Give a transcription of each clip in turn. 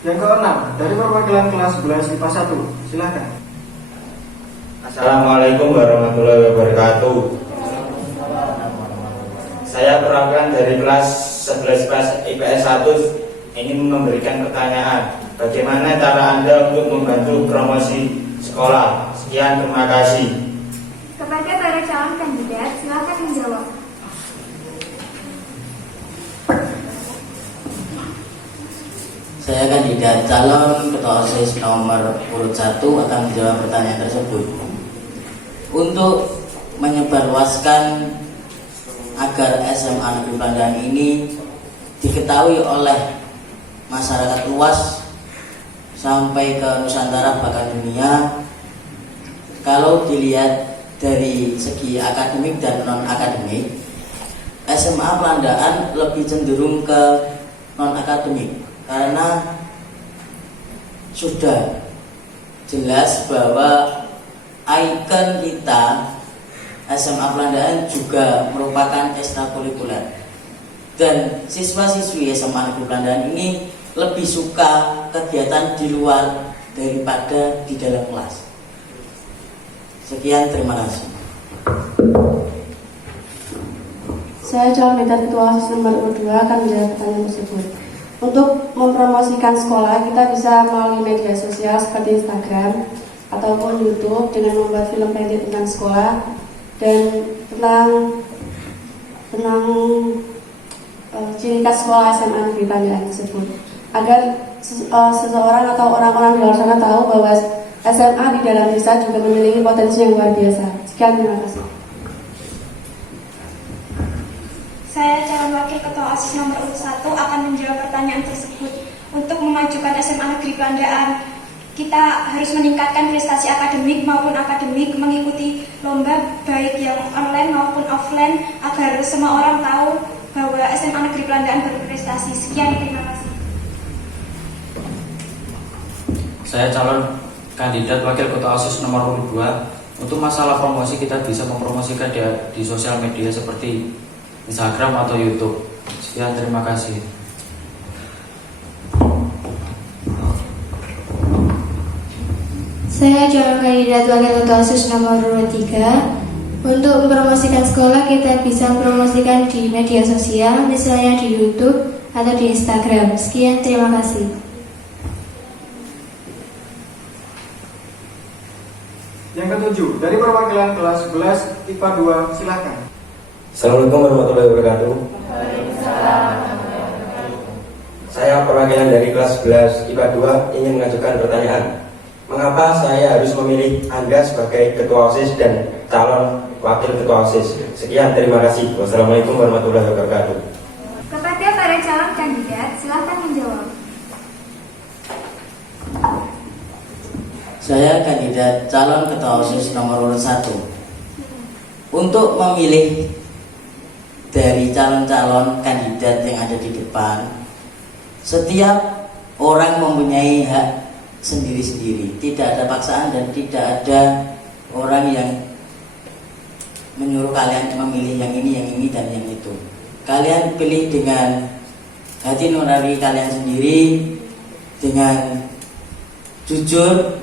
Yang keenam, dari perwakilan kelas 11 IPA 1, silakan. Assalamualaikum warahmatullahi wabarakatuh. Saya perwakilan dari kelas 11 IPS 1 ingin memberikan pertanyaan. Bagaimana cara Anda untuk membantu promosi sekolah? Sekian, terima kasih. Kepada para calon kandidat, silakan menjawab. Saya kandidat calon ketua OSIS nomor urut 1 akan menjawab pertanyaan tersebut. Untuk menyebarluaskan agar SMA Negeri Pandan ini diketahui oleh masyarakat luas sampai ke Nusantara bahkan dunia, kalau dilihat dari segi akademik dan non akademik, SMA Pelandaan lebih cenderung ke non akademik karena sudah jelas bahwa ikon kita SMA Pelandaan juga merupakan ekstrakurikuler, dan siswa-siswi SMA Negeri Pelandaan ini lebih suka kegiatan di luar daripada di dalam kelas. Sekian, terima kasih. Saya calon kandidat ketua OSIS nomor urut 2 akan menjawab pertanyaan tersebut. Untuk mempromosikan sekolah, kita bisa melalui media sosial seperti Instagram ataupun YouTube dengan membuat film pendek tentang sekolah dan tentang ciri khas sekolah SMA Negeri Pandan tersebut, agar seseorang atau orang-orang di luar sana tahu bahwa SMA di dalam desa juga memiliki potensi yang luar biasa. Sekian, terima kasih. Saya calon wakil ketua OSIS nomor urut 1 akan menjawab pertanyaan tersebut. Untuk memajukan SMA Negeri Pandaan, kita harus meningkatkan prestasi akademik maupun akademik, mengikuti lomba baik yang online maupun offline agar semua orang tahu bahwa SMA Negeri Pandaan berprestasi. Sekian, terima kasih. Saya calon kandidat wakil ketua OSIS nomor urut 2. Untuk masalah promosi, kita bisa mempromosikan di sosial media seperti Instagram atau YouTube. Sekian, terima kasih. Saya calon kandidat wakil ketua OSIS nomor urut 3. Untuk mempromosikan sekolah, kita bisa mempromosikan di media sosial, misalnya di YouTube atau di Instagram. Sekian, terima kasih. Yang ketujuh, dari perwakilan kelas 11 IPA 2, silakan. Assalamualaikum warahmatullahi wabarakatuh. Saya perwakilan dari kelas 11 IPA 2 ingin mengajukan pertanyaan. Mengapa saya harus memilih Anda sebagai ketua OSIS dan calon wakil ketua OSIS? Sekian, terima kasih. Wassalamualaikum warahmatullahi wabarakatuh. Kepada para calon kandidat, silakan menjawab. Saya kandidat calon ketua OSIS nomor urut 1. Untuk memilih dari calon-calon kandidat yang ada di depan, setiap orang mempunyai hak sendiri-sendiri, tidak ada paksaan dan tidak ada orang yang menyuruh kalian memilih yang ini dan yang itu. Kalian pilih dengan hati nurani kalian sendiri, dengan jujur,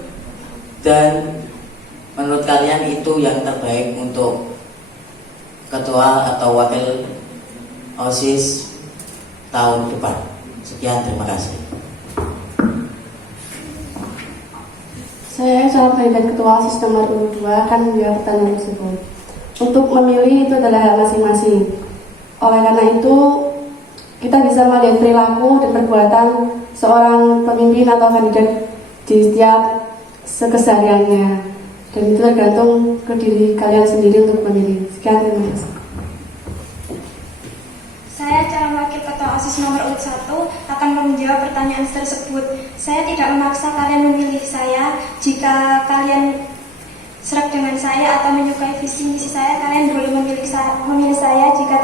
dan menurut kalian itu yang terbaik untuk ketua atau wakil OSIS tahun depan. Sekian, terima kasih. Saya calon kandidat ketua OSIS nomor urut 2 akan menjawab pertanyaan tersebut. Untuk memilih itu adalah hak masing-masing. Oleh karena itu, kita bisa melihat perilaku dan perbuatan seorang pemimpin atau kandidat di setiap kesehariannya, dan itu tergantung ke diri kalian sendiri untuk memilih. Sekian, terima kasih. Saya calon wakil ketua OSIS nomor urut 1 akan menjawab pertanyaan tersebut. Saya tidak memaksa kalian memilih saya. Jika kalian serak dengan saya atau menyukai visi misi saya, kalian boleh memilih saya. Jika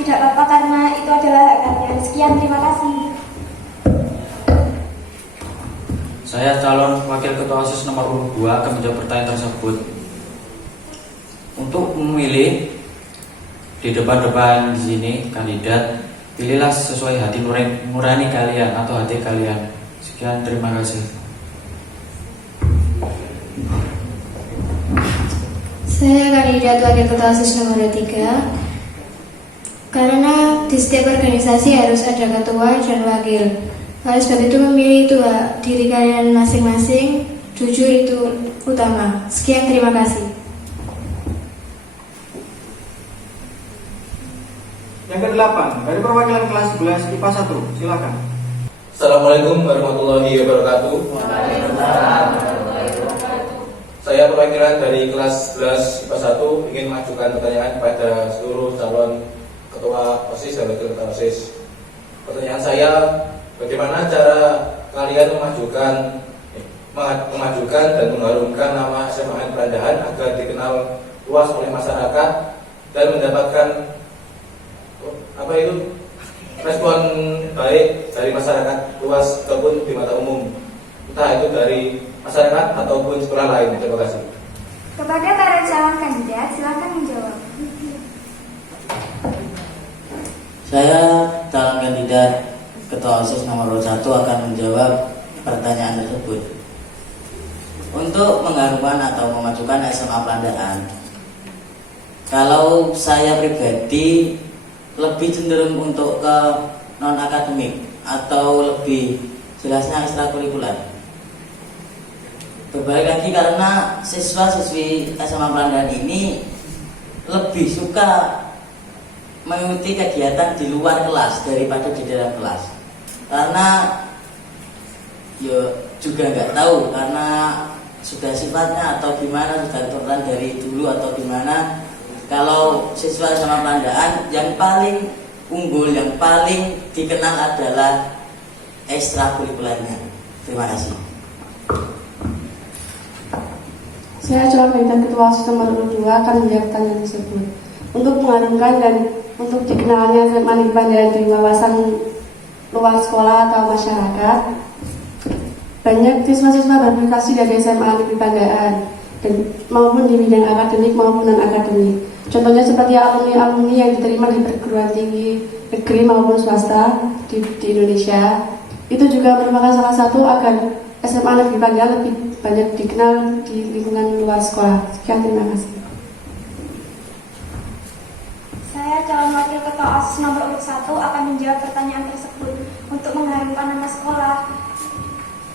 tidak apa-apa karena itu adalah hak kalian. Sekian, terima kasih. Saya calon wakil ketua OSIS nomor urut 2 akan menjawab pertanyaan tersebut. Untuk memilih di depan-depan di sini kandidat, pilihlah sesuai hati nurani kalian atau hati kalian. Sekian, terima kasih. Saya kandidat wakil ketua OSIS nomor 3. Karena di setiap organisasi harus ada ketua dan wakil. Oleh sebab itu memilih itu diri kalian masing-masing, jujur itu utama. Sekian, terima kasih. Yang ke-8 dari perwakilan kelas 11 IPA 1, silakan. Assalamualaikum warahmatullahi wabarakatuh. Saya perwakilan dari kelas 11 IPA 1 ingin mengajukan pertanyaan kepada seluruh calon ketua OSIS dan wakil ketua OSIS. Pertanyaan saya, bagaimana cara kalian memajukan dan mengharumkan nama SMA Perandahan agar dikenal luas oleh masyarakat dan mendapatkan respon baik dari masyarakat luas ataupun di mata umum, entah itu dari masyarakat ataupun sekolah lain. Terima kasih. Kepada para calon kandidat, silakan menjawab. Saya calon kandidat ketua OSIS nomor 1 akan menjawab pertanyaan tersebut. Untuk mengharumkan atau memajukan SMA Perandahan, kalau saya pribadi lebih cenderung untuk ke non akademik atau lebih jelasnya ekstrakurikuler. Berbalik lagi karena siswa-siswi SMA Perandahan ini lebih suka mengikuti kegiatan di luar kelas daripada di dalam kelas. Karena juga nggak tahu karena sudah sifatnya atau gimana, sudah turun dari dulu atau gimana. Kalau siswa SMA Perandahan yang paling unggul, yang paling dikenal adalah ekstrakurikulernya. Terima kasih. Saya calon kandidat ketua OSIS nomor 2 akan menjawab pertanyaan tersebut. Untuk mengharumkan dan untuk dikenalnya SMA Negeri Pandaran di kawasan luar sekolah atau masyarakat, banyak siswa-siswa berprestasi dari SMA Negeri Pandaran dan maupun di bidang akademik maupun non akademik. Contohnya seperti alumni-alumni yang diterima di perguruan tinggi negeri maupun swasta di Indonesia. Itu juga merupakan salah satu agar SMA Negeri Pandaran lebih banyak dikenal di lingkungan luar sekolah. Sekian, terima kasih. Saya calon wakil ketua OSIS nomor 1 akan menjawab pertanyaan tersebut. Untuk mengharumkan nama sekolah,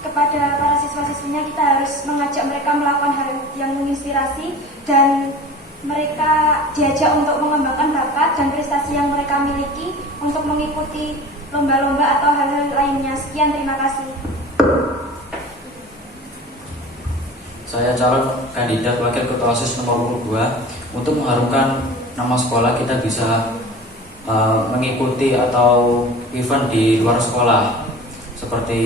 kepada para siswa-siswinya kita harus mengajak mereka melakukan hal yang menginspirasi dan mereka diajak untuk mengembangkan bakat dan prestasi yang mereka miliki untuk mengikuti lomba-lomba atau hal-hal lainnya. Sekian, terima kasih. Saya calon kandidat wakil ketua OSIS nomor 2. Untuk mengharumkan nama sekolah kita bisa mengikuti atau event di luar sekolah seperti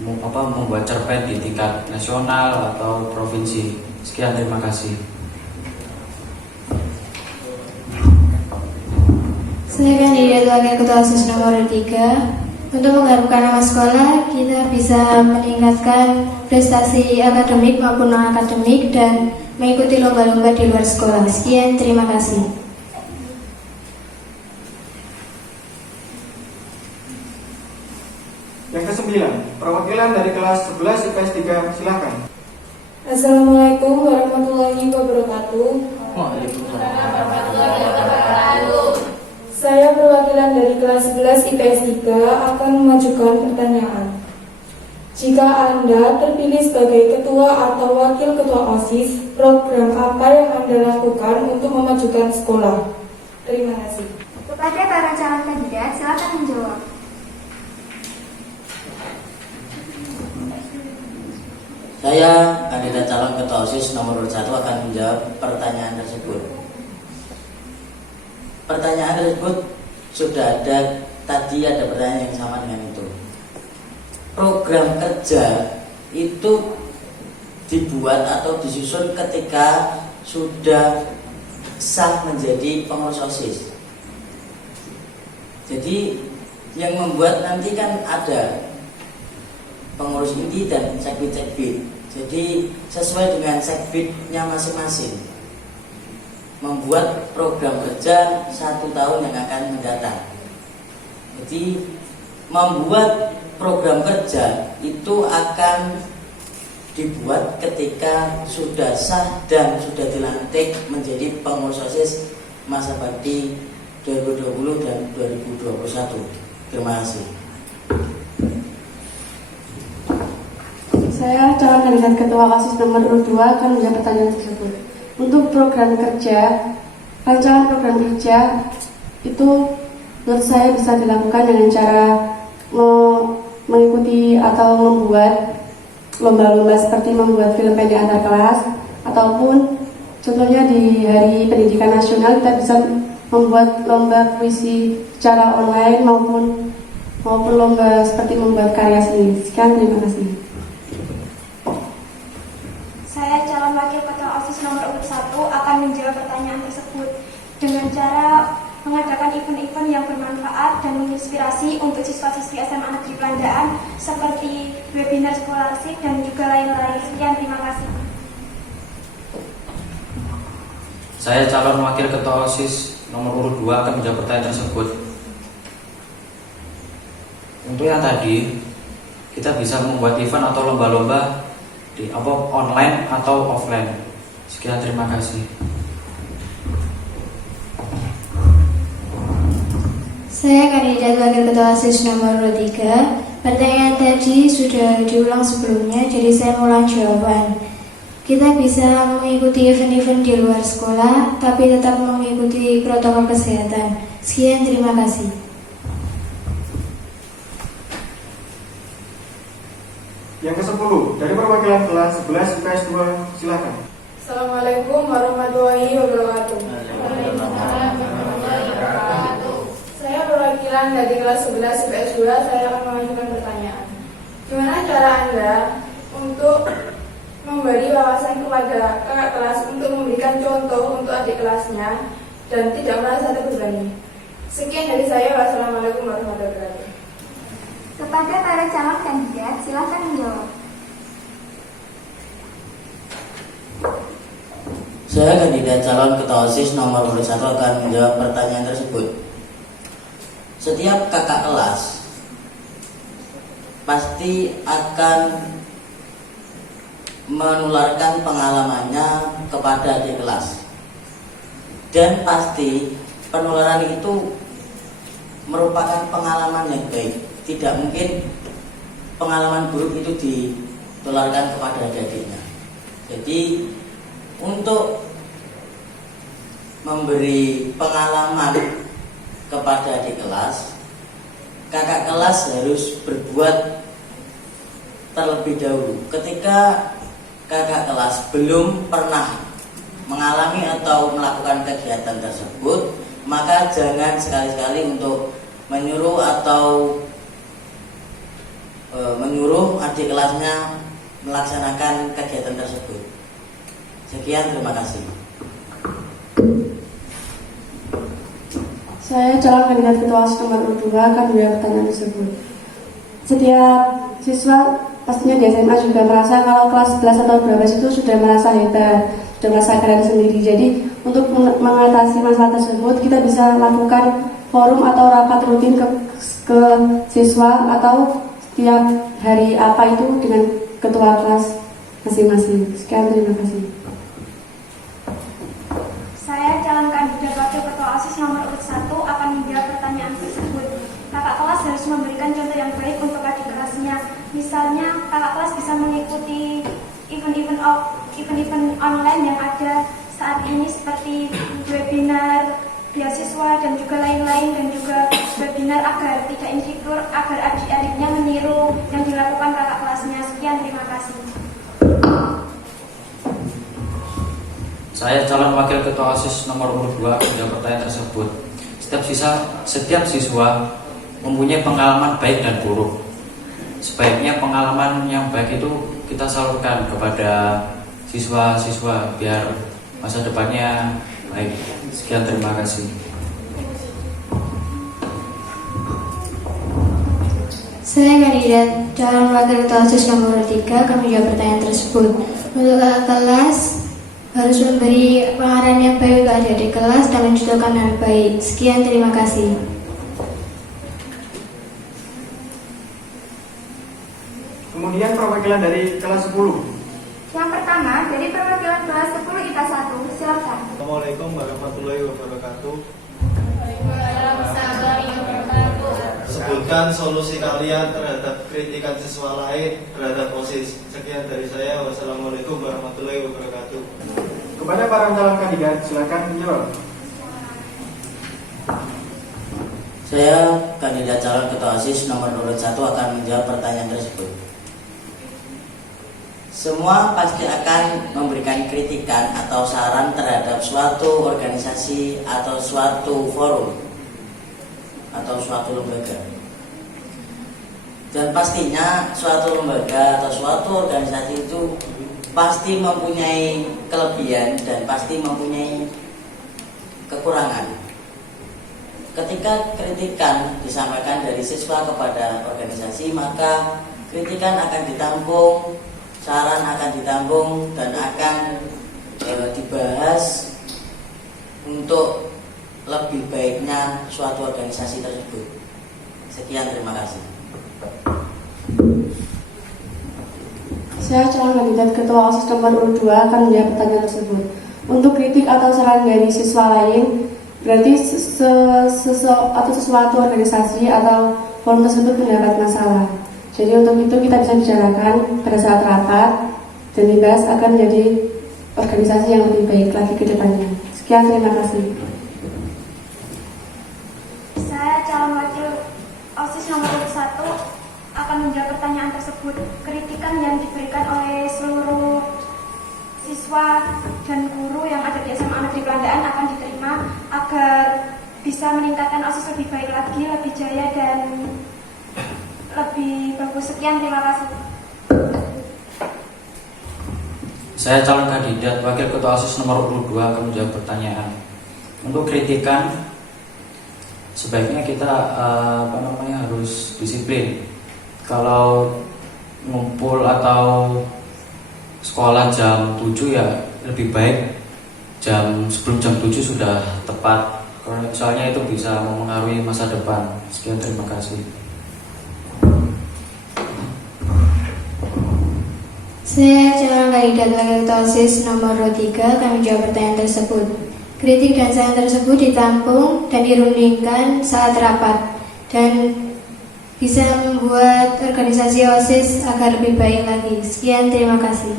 membuat cerpen di tingkat nasional atau provinsi. Sekian, terima kasih. Saya kandidat wakil ketua OSIS nomor 3. Untuk mengharumkan nama sekolah, kita bisa meningkatkan prestasi akademik maupun non akademik dan mengikuti lomba-lomba di luar sekolah. Sekian, terima kasih. Yang ke-9, perwakilan dari kelas 11 IPS 3, silakan. Assalamualaikum warahmatullahi wabarakatuh. Saya perwakilan dari kelas 11 IPS 3 akan memajukan pertanyaan. Jika Anda terpilih sebagai ketua atau wakil ketua OSIS, program apa yang Anda lakukan untuk memajukan sekolah? Terima kasih. Kepada para calon kandidat, silakan menjawab. Saya kandidat calon ketua OSIS nomor 1 akan menjawab pertanyaan tersebut. Pertanyaan tersebut sudah ada, tadi ada pertanyaan yang sama dengan itu. Program kerja itu dibuat atau disusun ketika sudah sah menjadi pengurus OSIS. Jadi yang membuat nanti kan ada pengurus inti dan sekbid. Jadi sesuai dengan sekbidnya masing-masing, membuat program kerja 1 tahun yang akan mendatang. Jadi membuat program kerja itu akan dibuat ketika sudah sah dan sudah dilantik menjadi pengurus OSIS masa bakti 2020 dan 2021. Terima kasih. Saya calon kandidat ketua OSIS nomor urut 2 akan menjawab pertanyaan tersebut. Untuk program kerja, rancangan program kerja itu menurut saya bisa dilakukan dengan cara mengikuti atau membuat lomba-lomba seperti membuat film pendek antar kelas, ataupun contohnya di Hari Pendidikan Nasional kita bisa membuat lomba puisi secara online maupun lomba seperti membuat karya seni. Sekian, terima kasih. Saya calon wakil ketua OSIS nomor urut 1 akan menjawab pertanyaan tersebut dengan cara mengadakan event-event yang bermanfaat dan menginspirasi untuk siswa-siswi SMA Negeri Pelandaan seperti webinar scholarship dan juga lain-lain. Sekian, terima kasih. Saya calon wakil ketua OSIS nomor urut 2 akan menjawab pertanyaan tersebut. Untuk yang tadi, kita bisa membuat event atau lomba-lomba di online atau offline. Sekian, terima kasih. Saya kandidat wakil ketua OSIS nomor 3. Pertanyaan tadi sudah diulang sebelumnya, jadi saya ulang jawaban. Kita bisa mengikuti event-event di luar sekolah, tapi tetap mengikuti protokol kesehatan. Sekian, terima kasih. Yang ke-10 dari perwakilan kelas 11 IPS 2, silakan. Assalamualaikum warahmatullahi wabarakatuh. Saya perwakilan dari kelas 11 IPS 2, saya akan mengajukan pertanyaan. Gimana cara Anda untuk memberi wawasan kepada kakak kelas untuk memberikan contoh untuk adik kelasnya dan tidak merasa terbebani? Sekian dari saya. Wassalamualaikum warahmatullahi wabarakatuh. Kepada para calon kandidat, silakan menjawab. Saya kandidat calon ketua OSIS nomor urut 1 akan menjawab pertanyaan tersebut. Setiap kakak kelas pasti akan menularkan pengalamannya kepada adik kelas, dan pasti penularan itu merupakan pengalaman yang baik. Tidak mungkin pengalaman buruk itu ditularkan kepada adik-adiknya. Jadi untuk memberi pengalaman kepada adik kelas, kakak kelas harus berbuat terlebih dahulu. Ketika kakak kelas belum pernah mengalami atau melakukan kegiatan tersebut, maka jangan sekali-kali untuk menyuruh adik kelasnya melaksanakan kegiatan tersebut. Sekian, terima kasih. Saya calon kandidat ketua OSIS nomor urut 2 akan menjawab pertanyaan tersebut. Setiap siswa pastinya di SMA juga merasa kalau kelas 11 atau 12 itu sudah merasa hebat, sudah merasa keren sendiri. Jadi untuk mengatasi masalah tersebut, kita bisa lakukan forum atau rapat rutin ke siswa atau setiap hari apa itu dengan ketua kelas masing-masing. Sekian, terima kasih. Saya calon kandidat wakil ketua OSIS nomor urut 1 akan menjawab pertanyaan tersebut. Kakak kelas harus memberikan contoh yang baik untuk adik kelasnya. Misalnya, kakak kelas bisa mengikuti event-event online yang ada saat ini seperti webinar beasiswa dan juga lain-lain, dan juga webinar agar tidak insecure, agar adik-adiknya meniru yang dilakukan kakak kelasnya. Sekian, terima kasih. Saya calon wakil ketua OSIS nomor urut 2 menjawab pertanyaan tersebut. Setiap siswa mempunyai pengalaman baik dan buruk. Sebaiknya pengalaman yang baik itu kita salurkan kepada siswa-siswa biar masa depannya baik. Sekian, terima kasih. Saya kandidat calon wakil ketua OSIS nomor 3 akan menjawab pertanyaan tersebut. Untuk kakak kelas harus memberi pengarahan yang baik ke adik-adik kelas dan mencontohkan hal baik. Sekian, terima kasih. Kemudian perwakilan dari kelas 10. Yang pertama dari perwakilan kelas 10 IPA 1, silakan. Assalamualaikum warahmatullahi wabarakatuh. Sebutkan solusi kalian terhadap kritikan siswa lain terhadap OSIS. Sekian dari saya. Wassalamualaikum warahmatullahi wabarakatuh. Kepada para calon kandidat, silakan menjawab. Saya kandidat calon ketua OSIS nomor urut 1 akan menjawab pertanyaan tersebut. Semua pasti akan memberikan kritikan atau saran terhadap suatu organisasi atau suatu forum atau suatu lembaga. Dan pastinya suatu lembaga atau suatu organisasi itu pasti mempunyai kelebihan dan pasti mempunyai kekurangan. Ketika kritikan disampaikan dari siswa kepada organisasi, maka kritikan akan ditampung, saran akan ditampung dan akan dibahas untuk lebih baiknya suatu organisasi tersebut. Sekian, terima kasih. Saya calon kandidat ketua OSIS nomor urut 2 akan menjawab pertanyaan tersebut. Untuk kritik atau saran dari siswa lain, berarti sesuatu organisasi atau forum tersebut mendapat masalah. Jadi untuk itu kita bisa bicarakan pada saat rapat dan dibahas akan menjadi organisasi yang lebih baik lagi ke depannya. Sekian, terima kasih. Saya calon wakil OSIS nomor 1 akan menjawab pertanyaan tersebut. Kritikan yang diberikan oleh seluruh siswa dan guru yang ada di SMA Negeri Pelandaan akan diterima agar bisa meningkatkan OSIS lebih baik lagi, lebih jaya dan lebih bagus. Sekian, terima kasih. Saya calon kandidat wakil ketua OSIS nomor urut 2 akan menjawab pertanyaan. Untuk kritikan, sebaiknya kita harus disiplin. Kalau ngumpul atau sekolah jam 7 ya lebih baik sebelum jam 7 sudah tepat. Soalnya itu bisa mempengaruhi masa depan. Sekian, terima kasih. Saya calon kandidat wakil ketua OSIS nomor 3 akan menjawab pertanyaan tersebut. Kritik dan saran tersebut ditampung dan dirundingkan saat rapat dan bisa membuat organisasi OSIS agar lebih baik lagi. Sekian, terima kasih.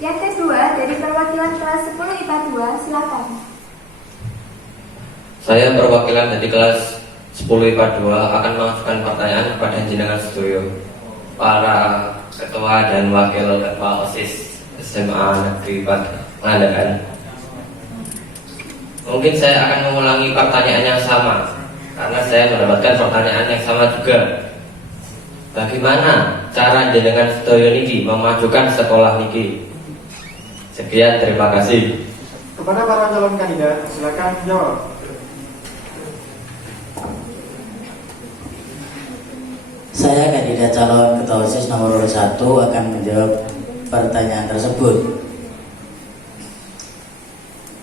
Yang kedua dari perwakilan kelas 10 IPA 2, silakan. Saya perwakilan dari kelas 10 IPA 2 akan mengajukan pertanyaan kepada jenengan sedaya, para ketua dan wakil ketua OSIS SMA Negeri Pelandaan. Mungkin saya akan mengulangi pertanyaan yang sama karena saya mendapatkan pertanyaan yang sama juga. Bagaimana cara jenengan sedaya niki memajukan sekolah niki? Sekian, terima kasih. Kepada para calon kandidat, silakan menjawab. Saya kandidat calon ketua OSIS nomor urut 1 akan menjawab pertanyaan tersebut.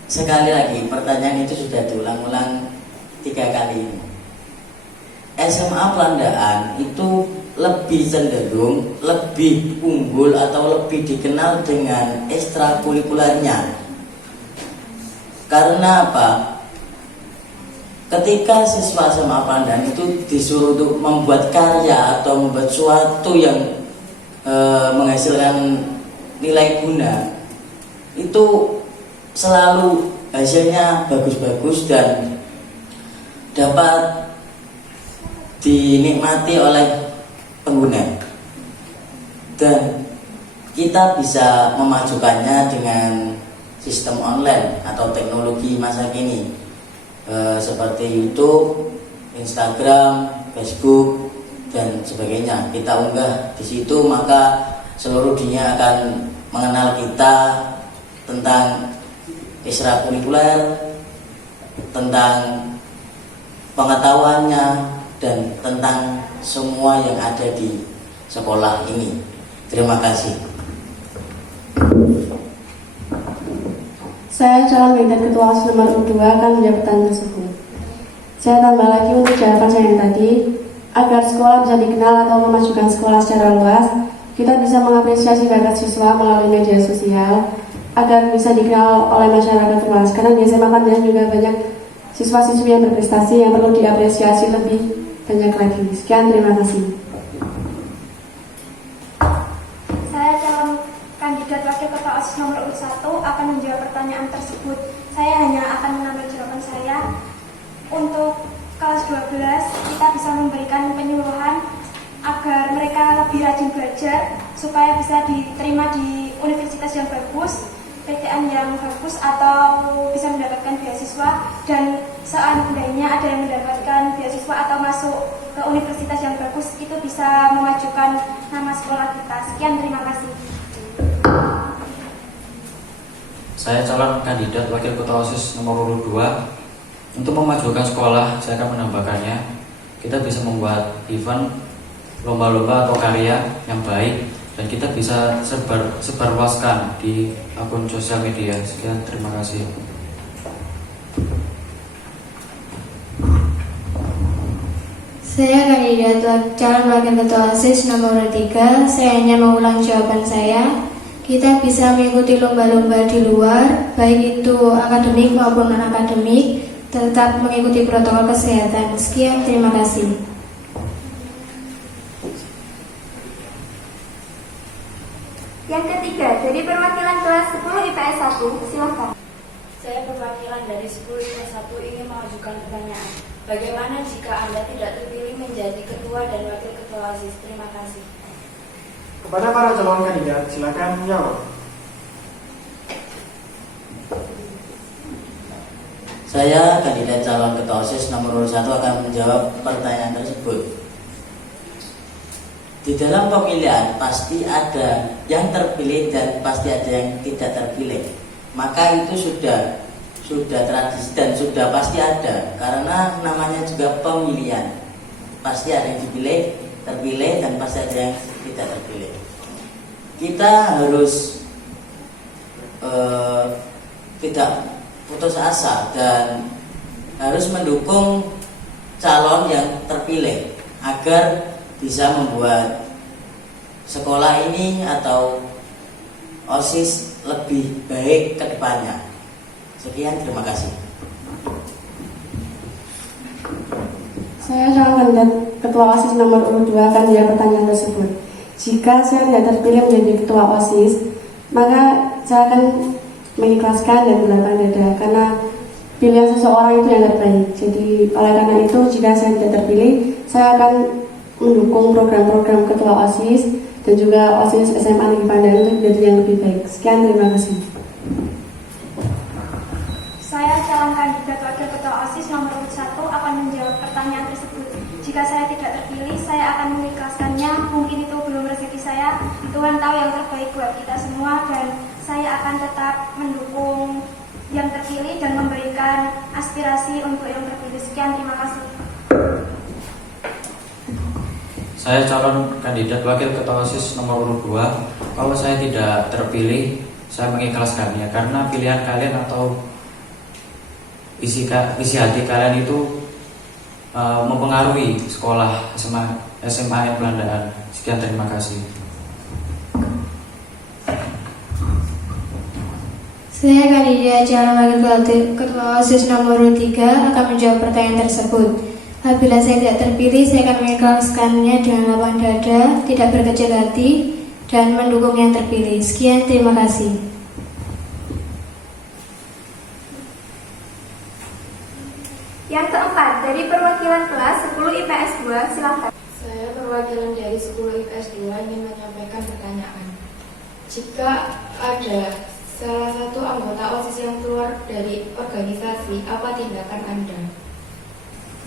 Sekali lagi, pertanyaan itu sudah diulang-ulang 3 kali. SMA Pelandaan itu lebih cenderung, lebih unggul atau lebih dikenal dengan ekstrakurikulernya. Karena apa? Ketika siswa SMA Pelandaan itu disuruh untuk membuat karya atau membuat suatu yang menghasilkan nilai guna, itu selalu hasilnya bagus-bagus dan dapat dinikmati oleh pengguna, dan kita bisa memajukannya dengan sistem online atau teknologi masa kini seperti YouTube, Instagram, Facebook dan sebagainya. Kita unggah di situ, maka seluruh dunia akan mengenal kita tentang ekstrakurikuler, tentang pengetahuannya dan tentang semua yang ada di sekolah ini. Terima kasih. Saya calon kandidat ketua OSIS nomor urut 2 akan menjawab pertanyaan tersebut. Saya tambah lagi untuk jawaban saya yang tadi, agar sekolah bisa dikenal atau memajukan sekolah secara luas, kita bisa mengapresiasi bakat siswa melalui media sosial agar bisa dikenal oleh masyarakat luas. Karena di SMA Pandan juga banyak siswa-siswi yang berprestasi yang perlu diapresiasi lebih banyak lagi. Sekian, terima kasih. Saya calon kandidat wakil ketua OSIS nomor urut 1 akan menjawab pertanyaan tersebut. Saya hanya akan menambah jawaban saya. Untuk kelas 12, kita bisa memberikan penyuluhan agar mereka lebih rajin belajar supaya bisa diterima di universitas yang bagus, PTN yang bagus, atau bisa mendapatkan beasiswa, dan seandainya ada yang mendapatkan beasiswa atau masuk ke universitas yang bagus, itu bisa memajukan nama sekolah kita. Sekian, terima kasih. Saya calon kandidat wakil ketua OSIS nomor urut 2. Untuk memajukan sekolah, saya akan menambahkannya. Kita bisa membuat event, lomba-lomba atau karya yang baik, dan kita bisa sebarluaskan di akun sosial media. Sekian, terima kasih. Saya kandidat calon wakil ketua OSIS nomor 3. Saya hanya mengulang jawaban saya. Kita bisa mengikuti lomba-lomba di luar, baik itu akademik maupun non-akademik, tetap mengikuti protokol kesehatan. Sekian, terima kasih. Yang ketiga, dari perwakilan kelas 10 IPS 1, silakan. Saya perwakilan dari 10 IPS 1 ingin mengajukan pertanyaan. Bagaimana jika Anda tidak terpilih menjadi ketua dan wakil ketua OSIS? Terima kasih. Kepada para calon kandidat, silakan menjawab. Saya kandidat calon ketua OSIS nomor 1 akan menjawab pertanyaan tersebut. Di dalam pemilihan pasti ada yang terpilih dan pasti ada yang tidak terpilih. Maka itu sudah tradisi dan sudah pasti ada, karena namanya juga pemilihan. Pasti ada yang terpilih dan pasti ada yang tidak terpilih. Kita harus tidak putus asa dan harus mendukung calon yang terpilih agar bisa membuat sekolah ini atau OSIS lebih baik ke depannya. Sekian, terima kasih. Saya calon kandidat ketua OSIS nomor urut 2 akan menjawab pertanyaan tersebut. Jika saya tidak terpilih menjadi ketua OSIS, maka saya akan mengikhlaskan dan berlapang dada karena pilihan seseorang itu yang terbaik. Jadi oleh karena itu, jika saya tidak terpilih, saya akan mendukung program-program ketua OSIS dan juga OSIS SMA Negeri Pandan untuk menjadi yang lebih baik. Sekian, terima kasih. Saya calon kandidat wakil ketua OSIS nomor urut 1 akan menjawab pertanyaan tersebut. Jika saya tidak terpilih, saya akan mengikhlaskannya. Mungkin itu belum rezeki saya. Tuhan tahu yang terbaik buat kita semua, dan saya akan tetap mendukung yang terpilih dan memberikan aspirasi untuk yang terpilih. Sekian, terima kasih. Saya calon kandidat wakil ketua OSIS nomor urut 2. Kalau saya tidak terpilih, saya mengikhlaskannya karena pilihan kalian atau isi hati kalian itu mempengaruhi sekolah SMA Belandaan. Sekian, terima kasih. Saya kandidat calon wakil ketua OSIS nomor 3 akan menjawab pertanyaan tersebut. Apabila saya tidak terpilih, saya akan mengikhlaskannya dengan lapang dada, tidak berkecil hati, dan mendukung yang terpilih. Sekian, terima kasih. Yang keempat, dari perwakilan kelas 10 IPS 2, silakan. Saya perwakilan dari 10 IPS 2 ingin menyampaikan pertanyaan. Jika ada salah satu anggota OSIS yang keluar dari organisasi, apa tindakan Anda?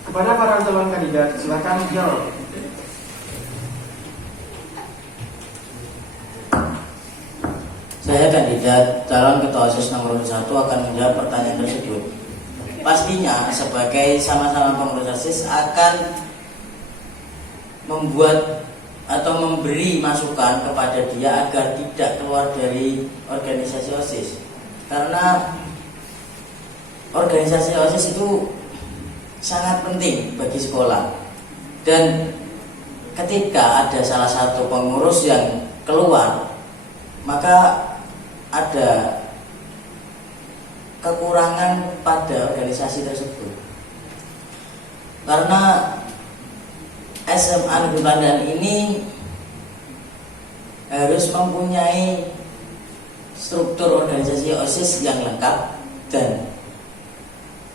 Kepada para calon kandidat, silakan menjawab. Saya kandidat calon ketua OSIS nomor 1 akan menjawab pertanyaan tersebut. Pastinya sebagai sama-sama pengurus OSIS akan membuat atau memberi masukan kepada dia agar tidak keluar dari organisasi OSIS. Karena organisasi OSIS itu sangat penting bagi sekolah. Dan ketika ada salah satu pengurus yang keluar, maka ada kekurangan pada organisasi tersebut. Karena SMA Negeri Pandan ini harus mempunyai struktur organisasi OSIS yang lengkap dan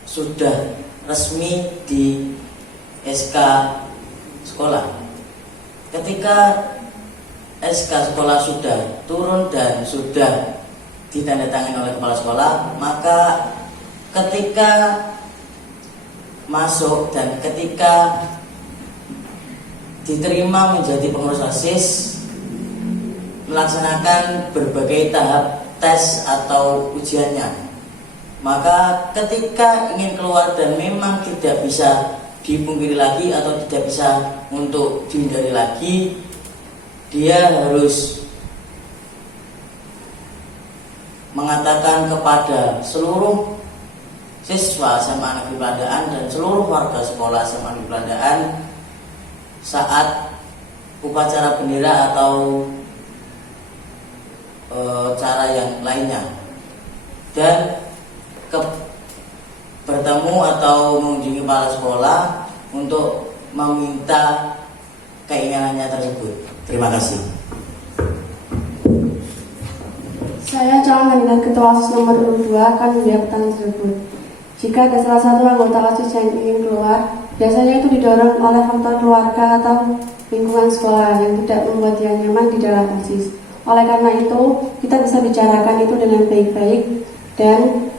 sudah resmi di SK sekolah. Ketika SK sekolah sudah turun dan sudah ditandatangani oleh kepala sekolah, maka ketika masuk dan ketika diterima menjadi pengurus OSIS, melaksanakan berbagai tahap tes atau ujiannya. Maka ketika ingin keluar dan memang tidak bisa dipungkiri lagi atau tidak bisa untuk dihindari lagi, dia harus mengatakan kepada seluruh siswa SMA Negeri Pandaan dan seluruh warga sekolah SMA Negeri Pandaan saat upacara bendera atau cara yang lainnya, dan bertemu atau mengunjungi kepala sekolah untuk meminta keinginannya tersebut. Terima kasih. Saya calon kandidat ketua OSIS nomor 2 akan menjawab pertanyaan tersebut. Jika ada salah satu anggota OSIS yang ingin keluar, biasanya itu didorong oleh faktor keluarga atau lingkungan sekolah yang tidak membuat dia nyaman di dalam OSIS. Oleh karena itu, kita bisa bicarakan itu dengan baik-baik dan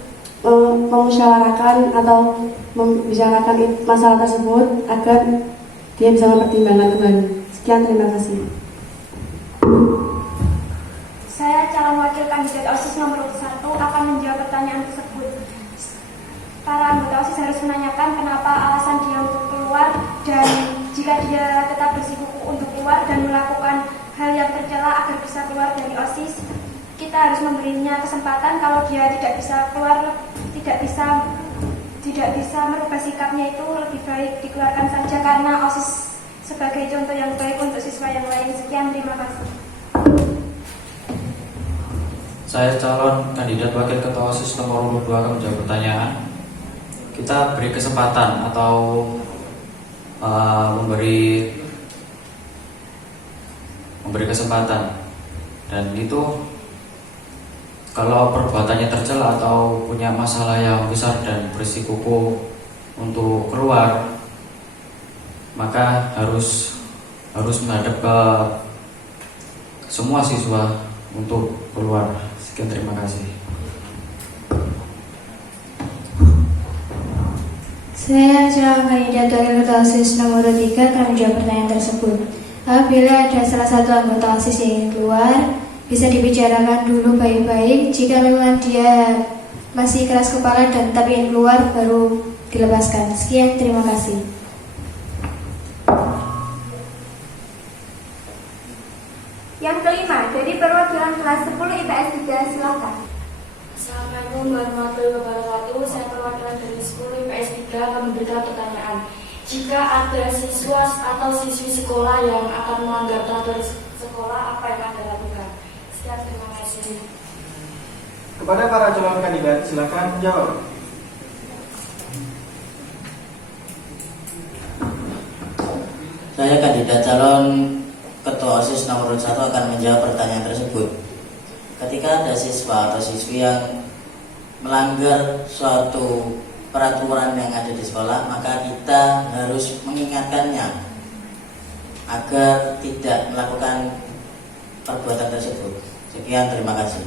memusyawarahkan atau membicarakan masalah tersebut agar dia bisa mempertimbangkan kembali. Sekian, terima kasih. Saya calon wakil kandidat OSIS nomor 1 akan menjawab pertanyaan tersebut. Para anggota OSIS harus menanyakan kenapa alasan dia untuk keluar, dan jika dia tetap bersikukuh untuk keluar dan melakukan hal yang tercela agar bisa keluar dari OSIS, kita harus memberinya kesempatan. Kalau dia tidak bisa keluar, tidak bisa merubah sikapnya, itu lebih baik dikeluarkan saja, karena OSIS sebagai contoh yang baik untuk siswa yang lain. Sekian, terima kasih. Saya calon kandidat wakil ketua OSIS nomor 2 akan menjawab pertanyaan. Kita beri kesempatan atau memberi kesempatan, dan itu kalau perbuatannya tercela atau punya masalah yang besar dan bersikukuh untuk keluar, maka harus menghadap ke semua siswa untuk keluar. Sekian, terima kasih. Saya calon kandidat wakil ketua OSIS nomor 3 akan menjawab pertanyaan tersebut. Apabila ada salah satu anggota OSIS yang ingin keluar, bisa dibicarakan dulu baik-baik. Jika memang dia masih keras kepala dan tapi ingin keluar, baru dilepaskan. Sekian, terima kasih. Yang kelima, dari perwakilan kelas 10 IPS 3, silakan. Assalamualaikum warahmatullahi wabarakatuh. Saya perwakilan dari 10 IPS 3 akan memberikan pertanyaan. Jika ada siswa atau siswi sekolah yang akan melanggar peraturan sekolah, apa yang Anda lakukan? Sekian, terima kasih. Kepada para calon kandidat, silakan menjawab. Saya kandidat calon ketua OSIS nomor 1 akan menjawab pertanyaan tersebut. Ketika ada siswa atau siswi yang melanggar suatu peraturan yang ada di sekolah, maka kita harus mengingatkannya agar tidak melakukan perbuatan tersebut. Sekian, terima kasih.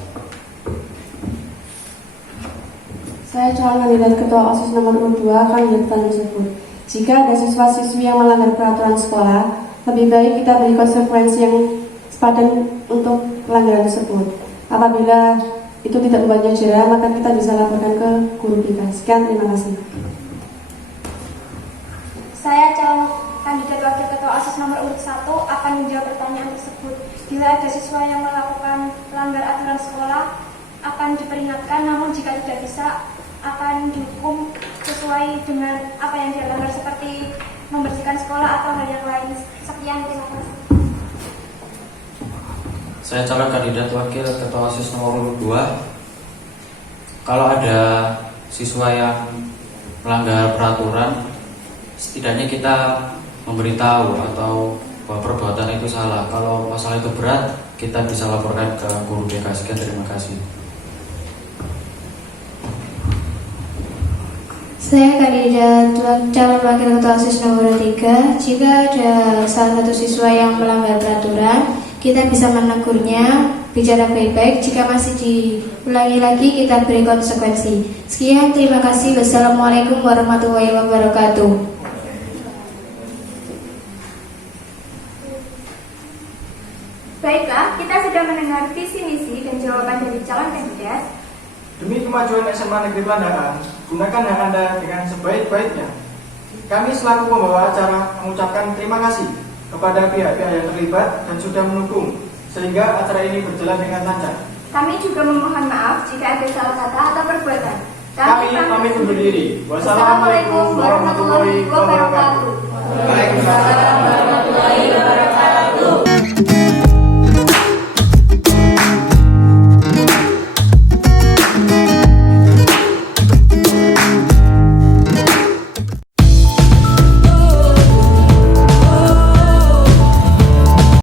Saya calon kandidat ketua OSIS nomor 2 akan menjawab pertanyaan tersebut. Jika ada siswa-siswi yang melanggar peraturan sekolah, lebih baik kita beri konsekuensi yang sepadan untuk pelanggaran tersebut. Apabila itu tidak membuatnya jera, maka kita bisa laporkan ke guru kita. Sekian, terima kasih. Saya calon kandidat wakil ketua OSIS nomor 1 akan menjawab pertanyaan tersebut. Bila ada siswa yang melakukan pelanggar aturan sekolah, akan diperingatkan, namun jika tidak bisa, akan dihukum sesuai sesuai dengan apa yang dia langgar seperti membersihkan sekolah atau hal yang lain. Sekian, terima kasih. Saya calon kandidat wakil ketua OSIS nomor 2. Kalau ada siswa yang melanggar peraturan, setidaknya kita memberitahu atau bahwa perbuatan itu salah. Kalau masalah itu berat, kita bisa laporkan ke guru BK. Sekian, terima kasih. Saya kandidat calon wakil ketua OSIS nomor 3. Jika ada salah satu siswa yang melanggar peraturan, kita bisa menegurnya, bicara baik-baik. Jika masih diulangi lagi, kita beri konsekuensi. Sekian, terima kasih. Wassalamualaikum warahmatullahi wabarakatuh. Baiklah, kita sudah mendengar visi misi dan jawaban dari calon kandidat. Demi kemajuan SMA Negeri Pelandaan, gunakan hak Anda dengan sebaik-baiknya. Kami selaku pembawa acara mengucapkan terima kasih kepada pihak-pihak yang terlibat dan sudah mendukung sehingga acara ini berjalan dengan lancar. Kami juga memohon maaf jika ada salah kata atau perbuatan. Kami pamit undur diri. Wassalamualaikum warahmatullahi wabarakatuh. Waalaikumsalam.